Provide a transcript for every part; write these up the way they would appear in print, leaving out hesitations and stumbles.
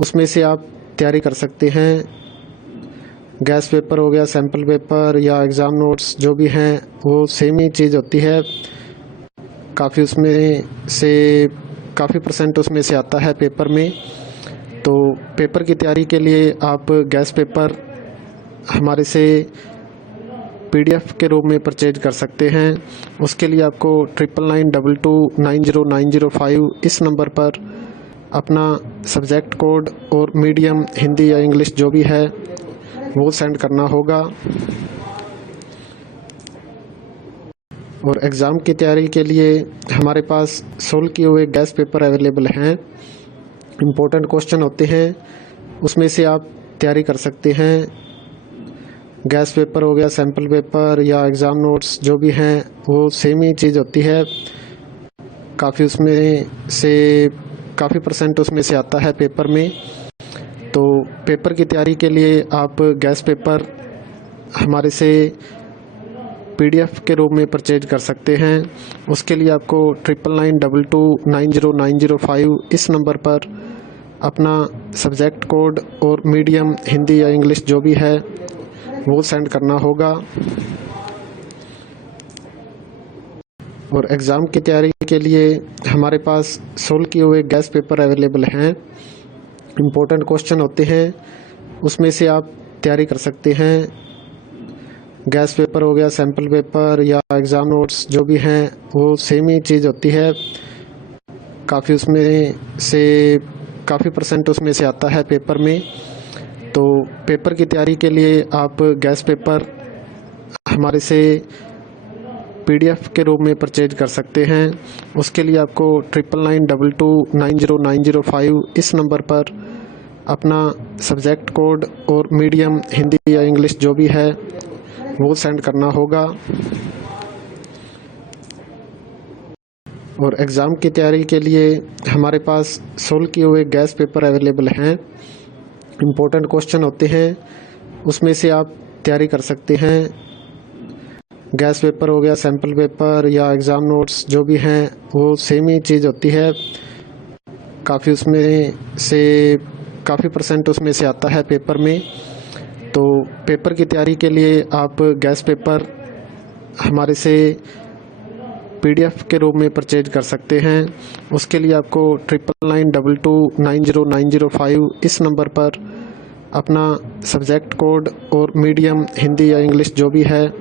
उसमें से आप तैयारी कर सकते हैं। गैस पेपर हो गया, सैम्पल पेपर या एग्ज़ाम नोट्स जो भी हैं वो सेम ही चीज़ होती है। काफ़ी उसमें से काफ़ी परसेंट उसमें से आता है पेपर में। तो पेपर की तैयारी के लिए आप गैस पेपर हमारे से PDF के रूप में परचेज कर सकते हैं। उसके लिए आपको 9992290905 इस नंबर पर अपना सब्जेक्ट कोड और मीडियम हिंदी या इंग्लिश जो भी है वो सेंड करना होगा। और एग्ज़ाम की तैयारी के लिए हमारे पास सोल्व किए हुए गैस पेपर अवेलेबल हैं। इम्पोर्टेंट क्वेश्चन होते हैं, उसमें से आप तैयारी कर सकते हैं। गैस पेपर हो गया, सैम्पल पेपर या एग्ज़ाम नोट्स जो भी हैं वो सेम ही चीज़ होती है। काफ़ी उसमें से काफ़ी परसेंट उसमें से आता है पेपर में। तो पेपर की तैयारी के लिए आप गैस पेपर हमारे से PDF के रूप में परचेज कर सकते हैं। उसके लिए आपको 9992290905 इस नंबर पर अपना सब्जेक्ट कोड और मीडियम हिंदी या इंग्लिश जो भी है वो सेंड करना होगा। और एग्ज़ाम की तैयारी के लिए हमारे पास सोल्व किए हुए गैस पेपर अवेलेबल हैं। इम्पोर्टेंट क्वेश्चन होते हैं, उसमें से आप तैयारी कर सकते हैं। गैस पेपर हो गया, सैम्पल पेपर या एग्ज़ाम नोट्स जो भी हैं वो सेम ही चीज़ होती है। काफ़ी उसमें से काफ़ी परसेंट उसमें से आता है पेपर में। तो पेपर की तैयारी के लिए आप गैस पेपर हमारे से PDF के रूप में परचेज कर सकते हैं। उसके लिए आपको 9992290905 इस नंबर पर अपना सब्जेक्ट कोड और मीडियम हिंदी या इंग्लिश जो भी है वो सेंड करना होगा। और एग्ज़ाम की तैयारी के लिए हमारे पास सोल्व किए हुए गैस पेपर अवेलेबल हैं। इम्पोर्टेंट क्वेश्चन होते हैं, उसमें से आप तैयारी कर सकते हैं। गैस पेपर हो गया, सैम्पल पेपर या एग्ज़ाम नोट्स जो भी हैं वो सेम ही चीज़ होती है। काफ़ी उसमें से काफ़ी परसेंट उसमें से आता है पेपर में। तो पेपर की तैयारी के लिए आप गैस पेपर हमारे से PDF के रूप में परचेज कर सकते हैं। उसके लिए आपको 9992290905 इस नंबर पर अपना सब्जेक्ट कोड और मीडियम हिंदी या इंग्लिश जो भी है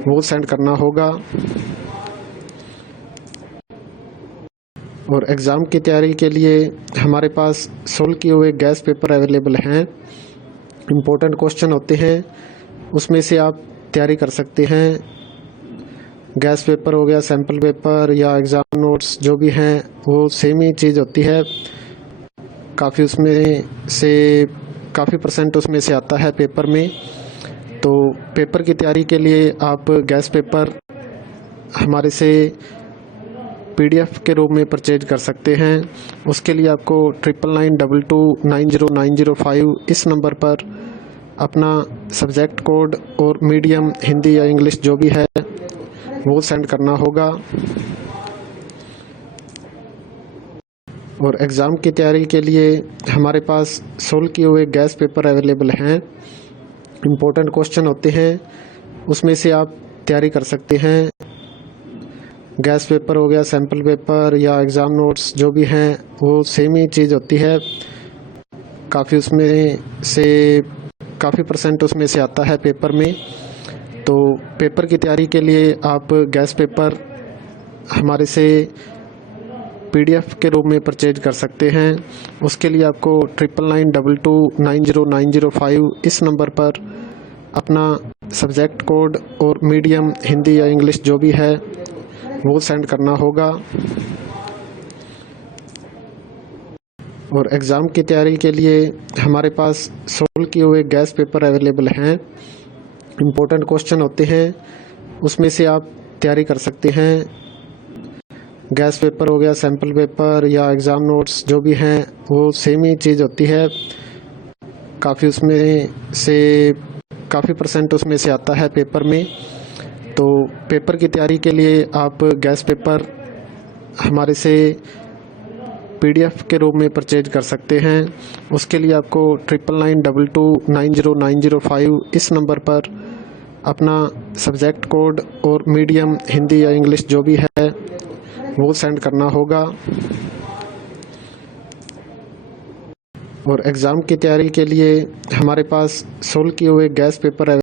वो सेंड करना होगा। और एग्ज़ाम की तैयारी के लिए हमारे पास सोल्व किए हुए गैस पेपर अवेलेबल हैं। इम्पोर्टेंट क्वेश्चन होते हैं, उसमें से आप तैयारी कर सकते हैं। गैस पेपर हो गया, सैम्पल पेपर या एग्ज़ाम नोट्स जो भी हैं वो सेम ही चीज़ होती है। काफ़ी उसमें से काफ़ी परसेंट उसमें से आता है पेपर में। तो पेपर की तैयारी के लिए आप गैस पेपर हमारे से PDF के रूप में परचेज कर सकते हैं। उसके लिए आपको 9992290905 इस नंबर पर अपना सब्जेक्ट कोड और मीडियम हिंदी या इंग्लिश जो भी है वो सेंड करना होगा। और एग्ज़ाम की तैयारी के लिए हमारे पास सोल्व किए हुए गैस पेपर अवेलेबल हैं। इम्पोर्टेंट क्वेश्चन होते हैं, उसमें से आप तैयारी कर सकते हैं। गैस पेपर हो गया, सैम्पल पेपर या एग्ज़ाम नोट्स जो भी हैं वो सेम ही चीज़ होती है। काफ़ी उसमें से काफ़ी परसेंट उसमें से आता है पेपर में। तो पेपर की तैयारी के लिए आप गैस पेपर हमारे से PDF के रूप में परचेज कर सकते हैं। उसके लिए आपको 9992290905 इस नंबर पर अपना सब्जेक्ट कोड और मीडियम हिंदी या इंग्लिश जो भी है वो सेंड करना होगा। और एग्ज़ाम की तैयारी के लिए हमारे पास सोल्व किए हुए गैस पेपर अवेलेबल हैं। इम्पोर्टेंट क्वेश्चन होते हैं, उसमें से आप तैयारी कर सकते हैं। गैस पेपर हो गया, सैम्पल पेपर या एग्ज़ाम नोट्स जो भी हैं वो सेम ही चीज़ होती है। काफ़ी उसमें से काफ़ी परसेंट उसमें से आता है पेपर में। तो पेपर की तैयारी के लिए आप गैस पेपर हमारे से PDF के रूप में परचेज कर सकते हैं। उसके लिए आपको 9992290905 इस नंबर पर अपना सब्जेक्ट कोड और मीडियम हिंदी या इंग्लिश जो भी है वो सेंड करना होगा। और एग्ज़ाम की तैयारी के लिए हमारे पास सोल्व किए हुए गैस पेपर